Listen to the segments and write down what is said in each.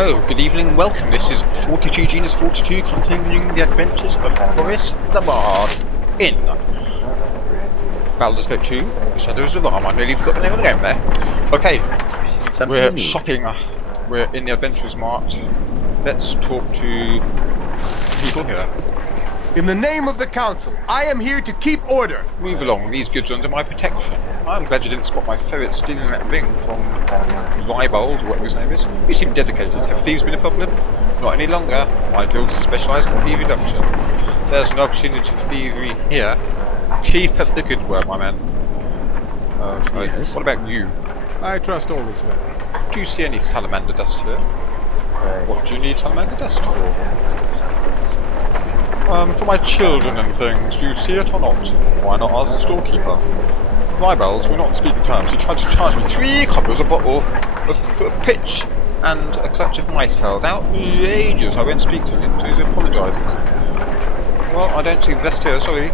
Hello, good evening, welcome. This is 42 Genus 42, continuing the adventures of Boris the Bard in Baldur 2, The Shadows of Arm. I nearly forgot the name of the game there. Okay, we're shopping. We're in the Adventurers Mart. Let's talk to people here. In the name of the Council, I am here to keep order. Move along, these goods are under my protection. I'm glad you didn't spot my ferret stealing that ring from Rybold, or whatever his name is. You seem dedicated. Have thieves been a problem? Not any longer. My guild specialises in thievery reduction. There's an opportunity for thievery here. Keep up the good work, my man. Yes. What about you? I trust all is well. Do you see any salamander dust here? What do you need salamander dust for? For my children and things, do you see it or not? Why not ask the storekeeper? Rybold, we're not speaking terms. He tried to charge me 3 coppers a bottle for pitch and a clutch of mice tails. Outrageous. I won't speak to him until he apologises. Well, I don't see the rest here, sorry.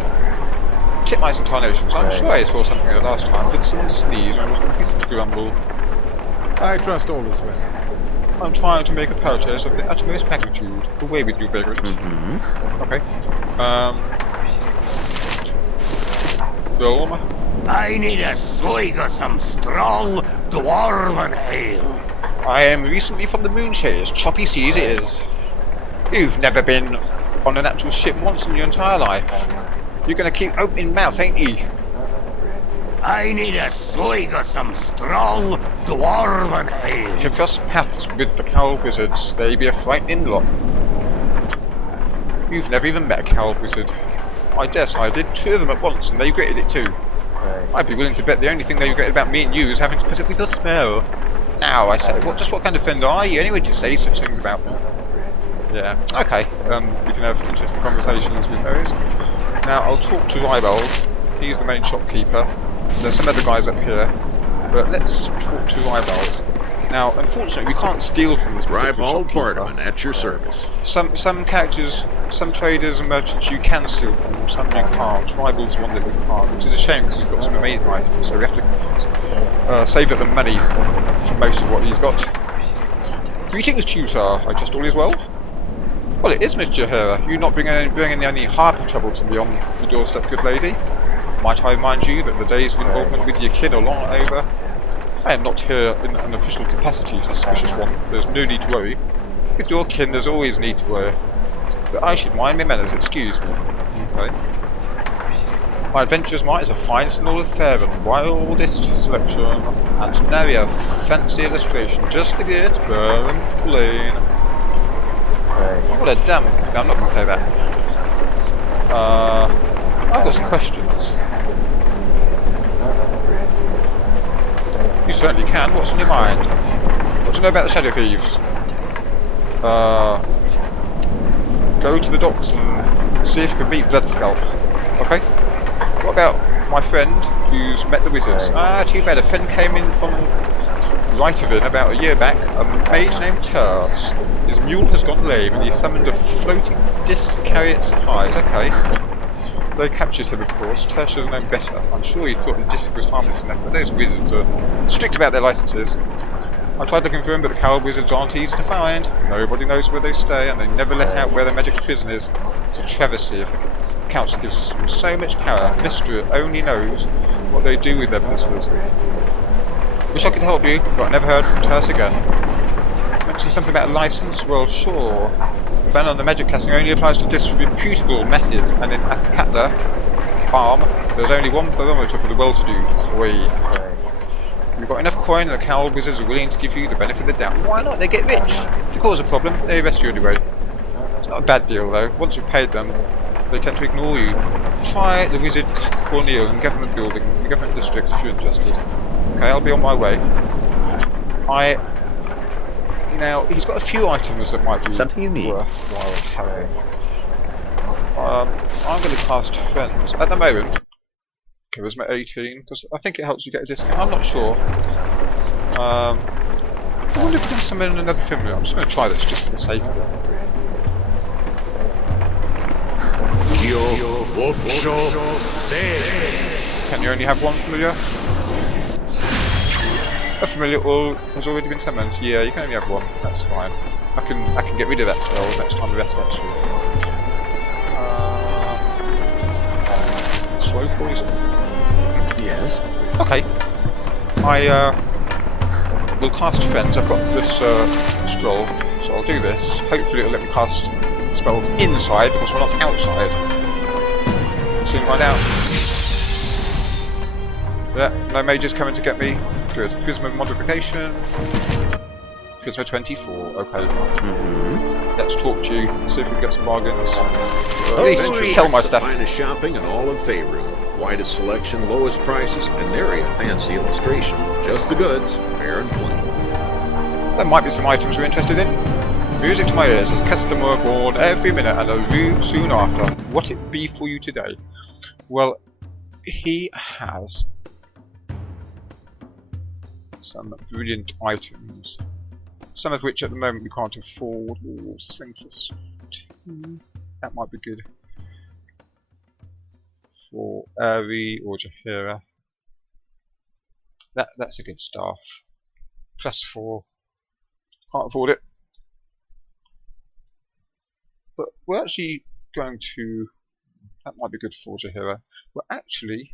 Titmice and carnations. I'm sure I saw something there last time. Did someone sneeze? I was looking to grumble. I trust all is well. I'm trying to make a purchase of the utmost magnitude. Away with you, vagrant. Okay. Golem. I need a swig of some strong dwarven ale. I am recently from the Moonshades. Choppy seas it is. You've never been on an actual ship once in your entire life. You're gonna keep opening mouth, ain't you? I need a swig of some strong dwarven ale. If you cross paths with the cowl wizards, they be a frightening lot. You've never even met a cowl wizard. I dare say I did 2 of them at once, and they regretted it too. I'd be willing to bet the only thing they regretted about me and you is having to put up with your smell. Now, I said, what kind of friend are you anyway to say such things about me? Yeah, okay, we can have interesting conversations with those. Now, I'll talk to Rybold. He's the main shopkeeper. There's some other guys up here, but let's talk to Rybold. Now, unfortunately, we can't steal from this particular shopkeeper. Rybold at your service. Some characters, some traders and merchants you can steal from, some you can't. Rybold's one that we can't, which is a shame because he's got some amazing items, so we have to save up the money for most of what he's got. Greetings to you, sir. I trust all is well? Well, it is, Miss Jahira. You not bringing any harpy trouble to me on the doorstep, good lady? Might I remind you that the days of involvement with your kin are long over? I am not here in an official capacity, suspicious one. There's no need to worry. With your kin, there's always need to worry. But I should mind my manners, excuse me. Okay. My Adventurers Mart is a fine small affair and wildest selection, and nary a fancy illustration, just the goods, bare and plain. What a damn... No, I'm not going to say that. I've got some questions. You certainly can. What's on your mind? What do you know about the Shadow Thieves? Go to the docks and see if you can beat Bloodscalp. Okay? What about my friend who's met the wizards? Too bad. A friend came in from Rytovin about a year back, a mage named Turs. His mule has gone lame and he summoned a floating disc to carry its supplies. Okay. They captured him, of course. Turs should have known better. I'm sure he thought the disc was harmless enough, but those wizards are strict about their licenses. I tried looking for him, but the cowl wizards aren't easy to find. Nobody knows where they stay, and they never let out where their magic prison is. It's a travesty if the council gives them so much power. Mystra only knows what they do with their prisoners. Wish I could help you, but I never heard from Turs again. Mentioned something about a license? Well, sure. The ban on the magic casting only applies to disreputable methods, and in Athkatla farm, there's only one barometer for the well-to-do, coin. You've got enough coin and the cowl wizards are willing to give you the benefit of the doubt. Why not? They get rich. If you cause a problem, they arrest you anyway. It's not a bad deal though. Once you've paid them, they tend to ignore you. Try the wizard Cornel in government building, in the government districts if you're interested. Okay, I'll be on my way. Now, he's got a few items that might be something you need worthwhile having. I'm going to cast friends. At the moment, okay, where's my 18? Because I think it helps you get a discount. I'm not sure. I wonder if we can summon another familiar. I'm just going to try this just for the sake of it. Can you only have one familiar? A familiar oil has already been summoned. Yeah, you can only have one. That's fine. I can get rid of that spell next time the rest actually. Slow poison. Yes. Okay. I will cast Friends. I've got this scroll, so I'll do this. Hopefully it'll let me cast spells inside because we're not outside. Soon find out. Yeah, no mages coming to get me. Good. Charisma modification. Charisma 24. Okay. Let's talk to you. See if we can get some bargains. At least sell my stuff. The finest shopping in all of Faerun. Widest selection, lowest prices, and nary a fancy illustration. Just the goods, fair and plain. There might be some items we're interested in. Music to my ears as customer born every minute and a room soon after. What it be for you today? Well, he has some brilliant items. Some of which at the moment we can't afford. Ooh, Sling plus 2. That might be good. For Ari or Jahira. That's a good staff. Plus 4. Can't afford it. But we're actually going to... That might be good for Jahira. We're actually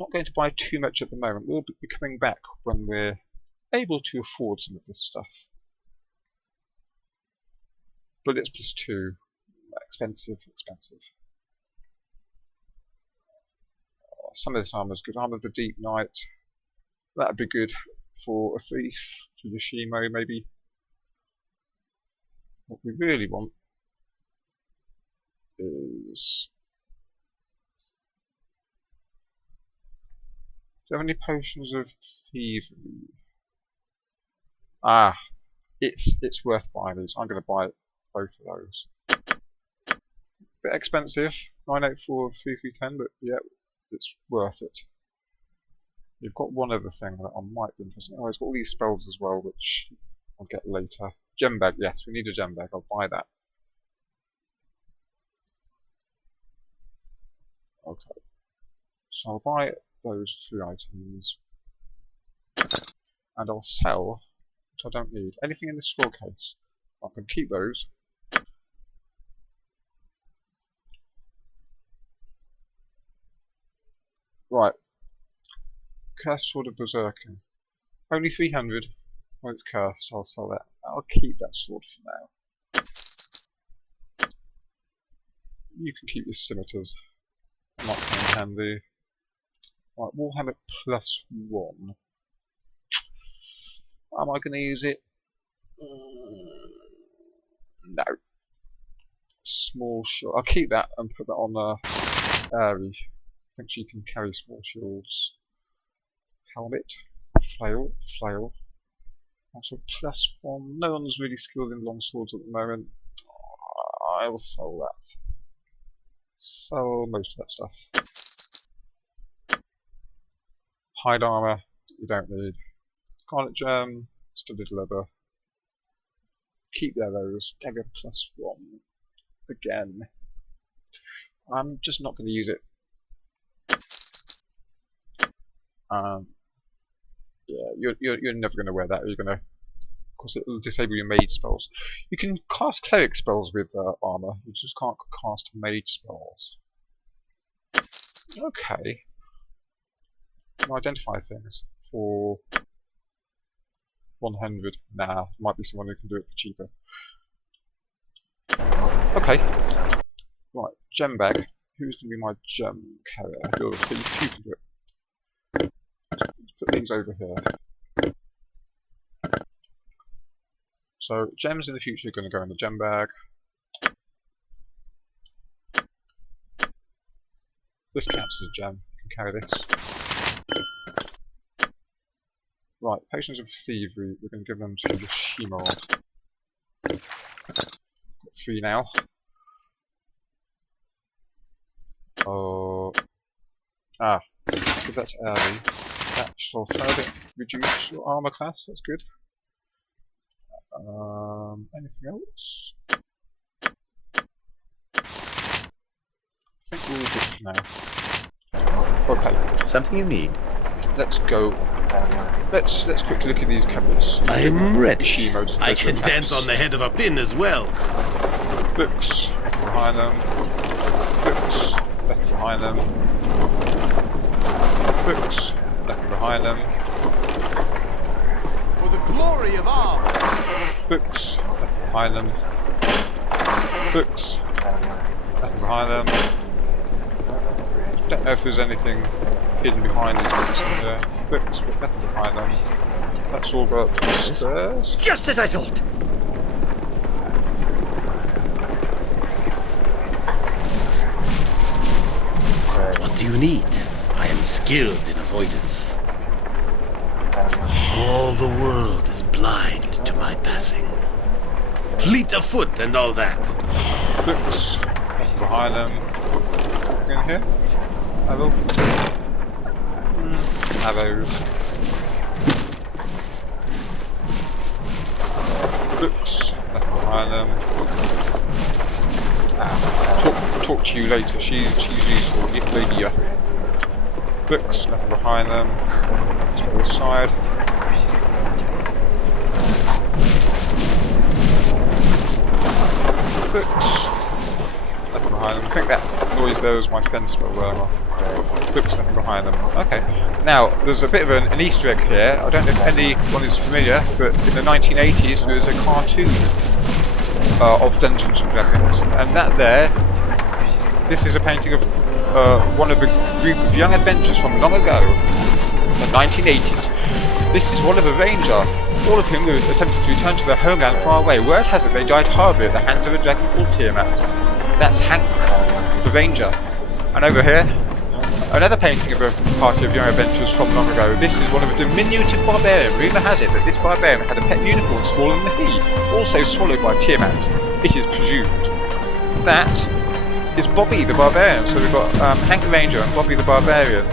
not going to buy too much at the moment. We'll be coming back when we're able to afford some of this stuff. Bullets plus 2. Expensive. Some of this armour is good. Armour of the Deep Knight. That'd be good for a thief, for Yoshimo maybe. What we really want is... Do you have any potions of thievery? Ah, it's worth buying these. I'm going to buy both of those. Bit expensive, 984 of 3310, but yeah, it's worth it. You've got one other thing that I might be interested in. Oh, it's got all these spells as well, which I'll get later. Gem bag, yes, we need a gem bag. I'll buy that. Okay, so I'll buy those 3 items, and I'll sell what I don't need. Anything in the scroll case, I can keep those. Right. Cursed Sword of Berserker. Only 300. Well, it's cursed, I'll sell that. I'll keep that sword for now. You can keep your scimitars. Might come in handy. Right, Warhammer plus 1. Am I going to use it? No. Small shield. I'll keep that and put that on Ari. I think she can carry small shields. Helmet. Flail. Also plus 1. No one's really skilled in long swords at the moment. I will sell that. Sell most of that stuff. Hide armor, you don't need. Scarlet gem, studded leather. Keep the arrows. Dagger plus 1. Again. I'm just not going to use it. Yeah, you're never going to wear that. You're going to, of course, it'll disable your mage spells. You can cast cleric spells with armor. You just can't cast mage spells. Okay. Can I identify things for 100? Nah, might be someone who can do it for cheaper. Okay. Right, gem bag. Who's going to be my gem carrier? You're the thief. You can do it. Let's put things over here. So gems in the future are going to go in the gem bag. This counts as a gem. You can carry this. Right, potions of thievery. We're going to give them to the Shimod. Got 3 now. Give that to Ari. That shall further reduce your armor class. That's good. Anything else? I think we're all good for now. Okay. Something you need. let's go. Let's quickly look at these cameras. I'm ready. Shimos, I those can traps. dance on the head of a pin as well. Books, nothing behind them. Books, nothing behind them. Books, nothing behind them. For the glory of arms. Books, nothing behind them. Books, nothing behind them. Don't know if there's anything hidden behind these books in there. Books, but nothing behind them. That's all got up the stairs. Just as I thought. What do you need? I am skilled in avoidance. All the world is blind to my passing. Fleet of foot and all that. Books, nothing behind them. Anything in here? Arrow? Arrows. Books, nothing behind them. Talk to you later. She's useful. Lady Yuff. Books, nothing behind them. Let's go to the side. Books, nothing behind them. I think that noise there was my fence spell wearing off. Books, nothing behind them. Okay. Now, there's a bit of an Easter egg here. I don't know if anyone is familiar, but in the 1980s there was a cartoon of Dungeons and Dragons, and that there, this is a painting of one of a group of young adventurers from long ago, the 1980s. This is one of a ranger, all of whom were attempting to return to their homeland far away. Word has it they died horribly at the hands of a dragon called Tiamat. That's Hank, the ranger. And over here, another painting of a party of young adventurers from long ago. This is one of a diminutive barbarian. Rumour has it that this barbarian had a pet unicorn smaller than he, also swallowed by Tiamat, it is presumed. That is Bobby the barbarian. So we've got Hank the ranger and Bobby the barbarian.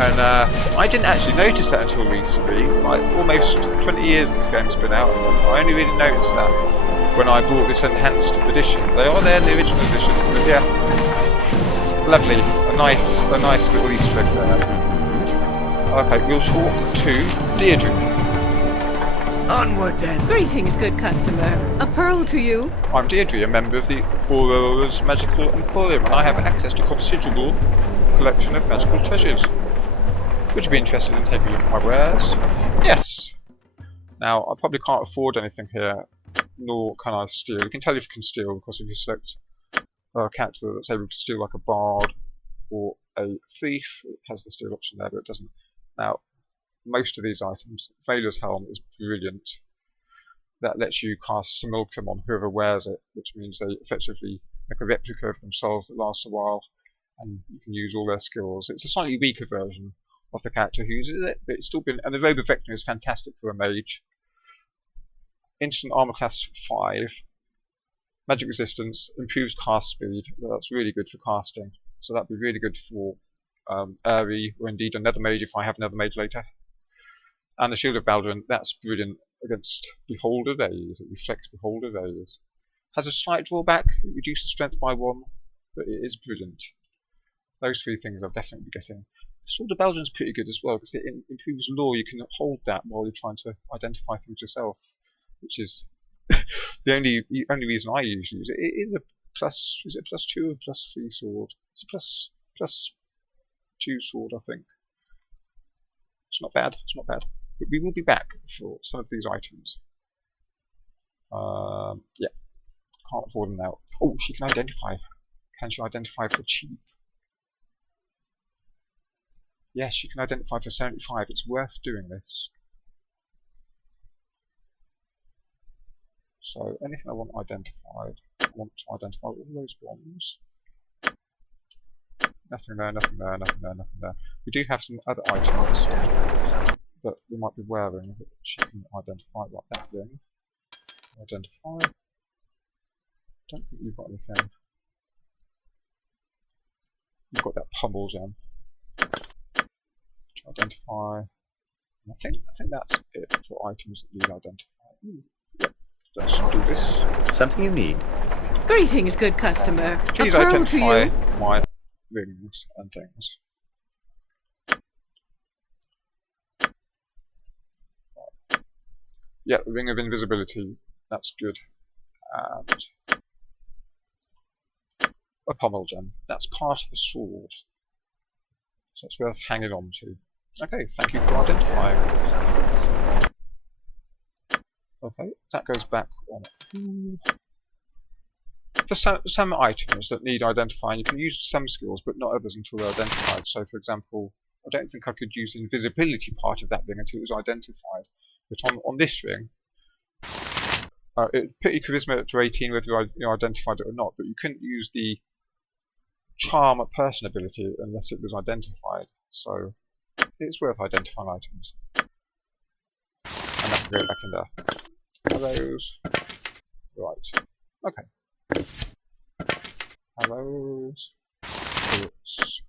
And I didn't actually notice that until recently. Like, almost 20 years this game's been out, and I only really noticed that when I bought this enhanced edition. They are there in the original edition, but yeah, lovely. A nice little Easter egg there. Okay, we'll talk to Deirdre. Onward then. Greetings, good customer. A pearl to you. I'm Deirdre, a member of the Aurora's Magical Emporium, and I have access to a considerable collection of magical treasures. Would you be interested in taking a look at my wares? Yes. Now, I probably can't afford anything here, nor can I steal. You can tell if you can steal because if you select a character that's able to steal like a bard or a thief, it has the steal option there, but it doesn't. Now, most of these items, Veiler's Helm is brilliant. That lets you cast Simulacrum on whoever wears it, which means they effectively make a replica of themselves that lasts a while, and you can use all their skills. It's a slightly weaker version of the character who uses it, but it's still been. And the Robe of Vecna is fantastic for a mage. Instant armor class 5, magic resistance, improves cast speed. That's really good for casting. So that'd be really good for Aerie, or indeed another mage if I have another mage later. And the Shield of Baldur, that's brilliant against Beholder Rays. It reflects Beholder Rays. Has a slight drawback, it reduces strength by 1, but it is brilliant. Those three things I'll definitely be getting. The Sword of Balduin's pretty good as well because it improves lore. You can hold that while you're trying to identify things yourself, which is the only reason I usually use it. It is a plus. Is it a +2 or +3 sword? It's a +2 sword, I think. It's not bad. It's not bad. But we will be back for some of these items. Yeah, can't afford them now. Oh, she can identify. Can she identify for cheap? Yes, she can identify for 75. It's worth doing this. So anything I want identified, I want to identify all those ones. Nothing there, nothing there, nothing there, nothing there. We do have some other items that we might be wearing that she can identify, like that ring. Identify. Don't think you've got anything. You've got that pummel gem. To identify. I think that's it for items that need identify. Yep. Let's do this. Something you need. Greetings, good customer. Please A pearl identify to you. my rings and things. Yeah, Ring of Invisibility. That's good. And a pommel gem. That's part of the sword. So it's worth hanging on to. Okay, thank you for identifying. Okay, that goes back on. For some items that need identifying, you can use some skills, but not others until they're identified. So, for example, I don't think I could use the invisibility part of that ring until it was identified. But on this ring, it put your charisma up to 18 whether you identified it or not, but you couldn't use the charm person ability unless it was identified. So it's worth identifying items. And that can go back in there. Arrows. Right. Okay. Arrows. Bullets.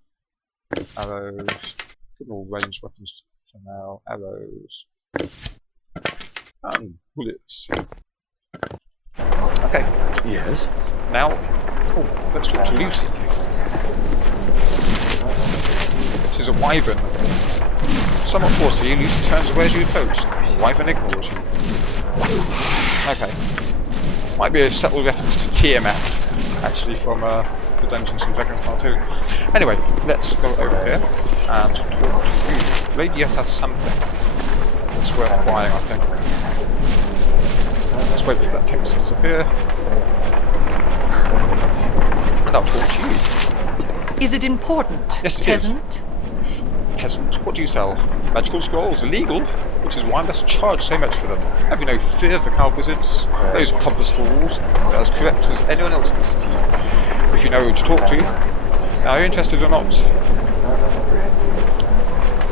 Arrows. Good all ranged weapons for now. Arrows. And bullets. Okay. Yes? Now, let's talk to Lucy. This is a wyvern. Somewhat forcefully, Lucy turns away as you approach. The wyvern ignores you. Okay. Might be a subtle reference to Tiamat, actually, from the Dungeons and Dragons cartoon. Anyway, let's go over here and talk to you. Lady F has something that's worth buying, I think. Let's wait for that text to disappear. And I'll talk to you. Is it important, Yes, it peasant? is. Peasant, what do you sell? Magical scrolls, illegal, which is why I must charge so much for them. Have you no fear of the cow wizards? Those pompous fools. They're as corrupt as anyone else in the city. If you know who to talk to. Now, are you interested or not?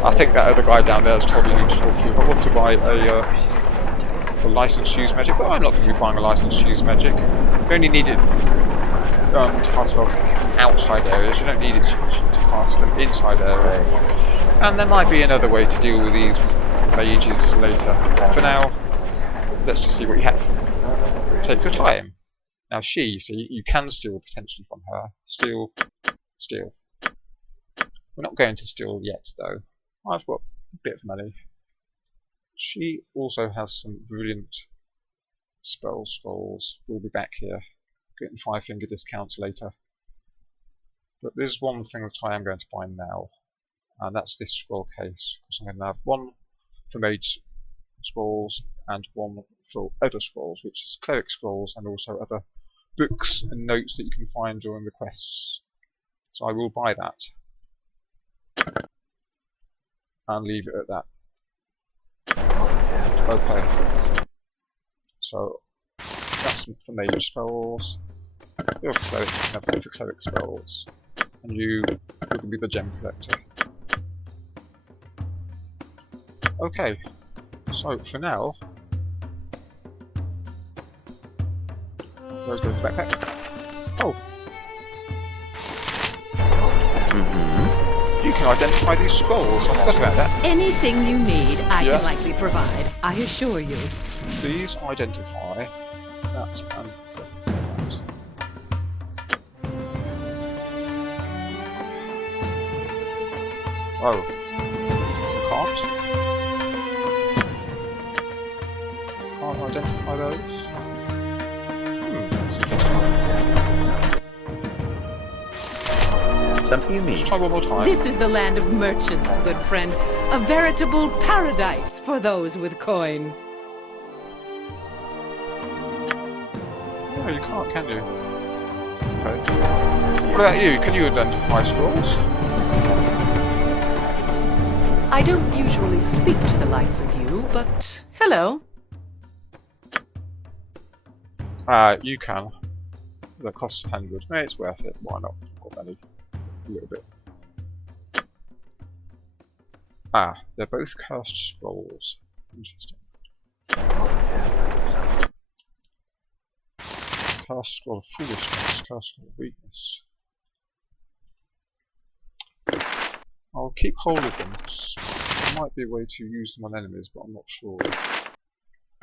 I think that other guy down there has told me who to talk to. If I want to buy a license to use magic, but I'm not going to be buying a license to use magic. You only need it to cast spells outside areas. You don't need it to cast them inside areas. And there might be another way to deal with these mages later. For now, let's just see what you have. Take your time. Now so you can steal potentially from her. Steal. We're not going to steal yet though. I've got a bit of money. She also has some brilliant spell scrolls. We'll be back here, getting 5-finger discounts later. But there's one thing that I am going to buy now, and that's this scroll case. Because I'm going to have one for mage scrolls and one for other scrolls, which is cleric scrolls and also other books and notes that you can find during the quests. So I will buy that and leave it at that. Okay, so that's for mage spells. You're a cleric, you can have that for cleric spells. And you can be the gem collector. Okay, so for now, those go to the backpack. Oh! You can identify these scrolls, I forgot about that. Anything you need, I Yeah. can likely provide. I assure you. Please identify that and that. Oh. You can't identify those? That's interesting. Something you Let's mean? try one more time. This is the land of merchants, good friend. A veritable paradise for those with coin. No, you can't, can you? Okay. What about you? Can you identify scrolls? I don't usually speak to the likes of you, but hello. You can. That costs 100. Hey, it's worth it. Why not? Got money. A little bit. They're both cursed scrolls. Interesting. Cursed scroll of foolishness, cursed scroll of weakness. I'll keep hold of them, because there might be a way to use them on enemies, but I'm not sure.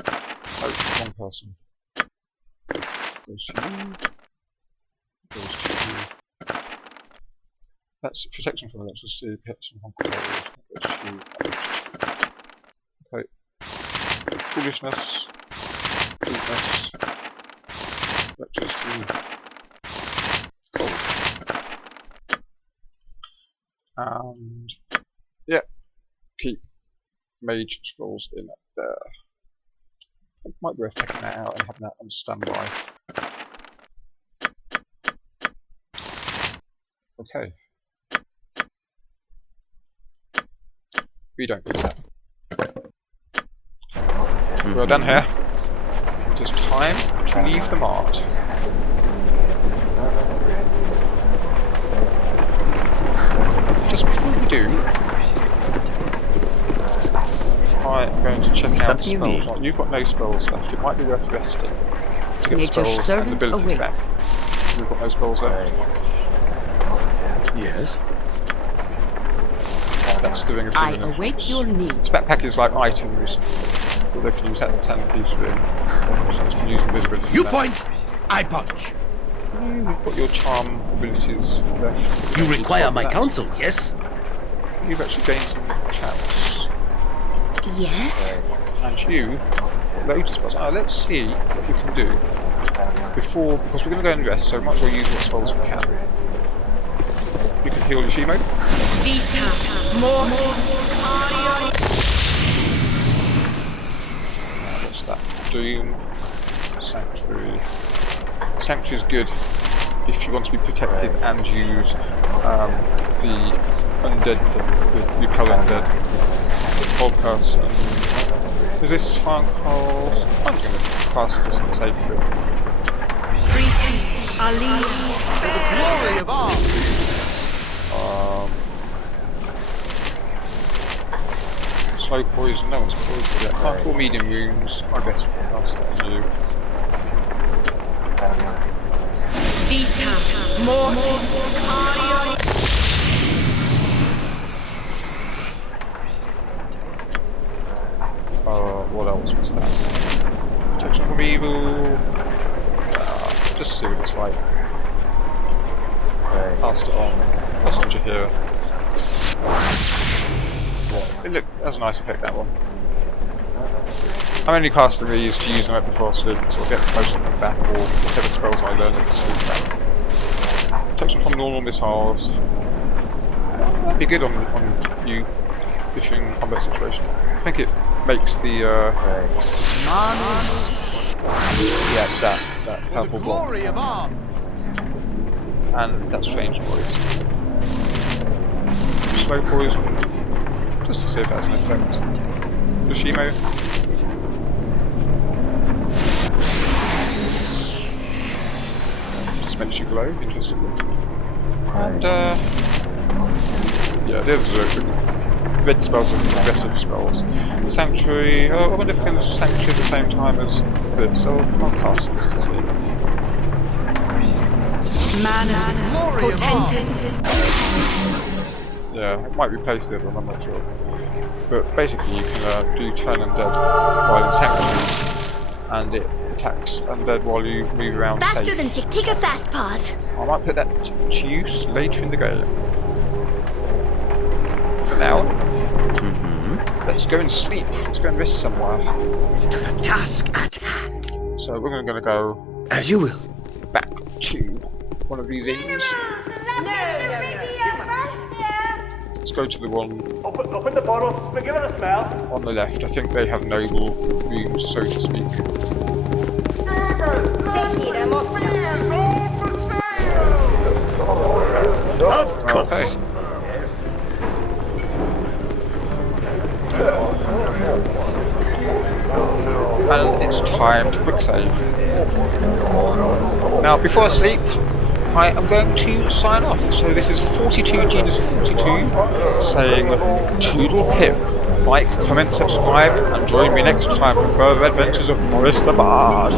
Oh, wrong person. Goes to you. Goes to you. That's protection from electricity, protection from cold. That goes to you. That goes to you. Okay. foolishness. Foolishness. Electricity. Cool. And yeah, keep mage scrolls in there. It might be worth taking that out and having that on standby. Okay. We don't need that. We're done here. It is time to leave the mart. Just before we do, I'm going to check out spells. Right, you've got no spells left. It might be worth resting to get spells and abilities back. We've got no spells left. Yes. That's doing a few I minutes. await your needs. This backpack is like items. But they can use that to send thieves room. So you can use invisibility. You now. point, I punch. You've got your charm abilities left. You require my that. counsel, yes? You've actually gained some traps. Yes? And you, loads of spells. Let's see what we can do before, because we're going to go and rest, so might as well use what spells we can. You can heal Yoshimo. What's that? Doom. Sanctuary. Sanctuary is good if you want to be protected and use the undead thing, the repel undead. Old person. Is this fire call? I'm going to cast it just for the sake of it. Glory of all. Slow poison, no one's poisoned yet. Can't call medium wounds. I guess we'll cast that on you. What else was that? Protection from evil. Just see what it's like. Cast it on. That's on Jahira. It has a nice effect, that one. I'm only casting these to use them at before sleep, so I'll get most of them back, or whatever spells I learn at sleep back. Protection from normal missiles. That'd be good on you if you're in a combat situation. I think it makes the yeah, that purple block. Glory of all. And that strange noise. Slow poison. Just to see if that's an effect. Yoshimo. Just makes you glow, interestingly. And yeah, the others are red spells are aggressive spells. Sanctuary. Oh, I wonder if I can Sanctuary at the same time as this, so I'll cast this to see. Manus Potentis. Yeah, it might replace the other one, I'm not sure. But basically you can do turn undead while in Sanctuary, and it attacks undead while you move around Faster safe. than Chick-Tick a Fast Paws. I might put that to use later in the game. For now, let's go and sleep. Let's go and rest somewhere. To the task at hand. So we're going to go As you will. back to one of these inns. Let's go to the one Open the bottle. We'll give it a smell. on the left. I think they have noble rooms, so to speak. Of course. Okay. And it's time to quick save. Now, before I sleep, I am going to sign off. So this is 42 Genus 42 saying Toodle Pip. Like, comment, subscribe, and join me next time for further adventures of Morris the Bard.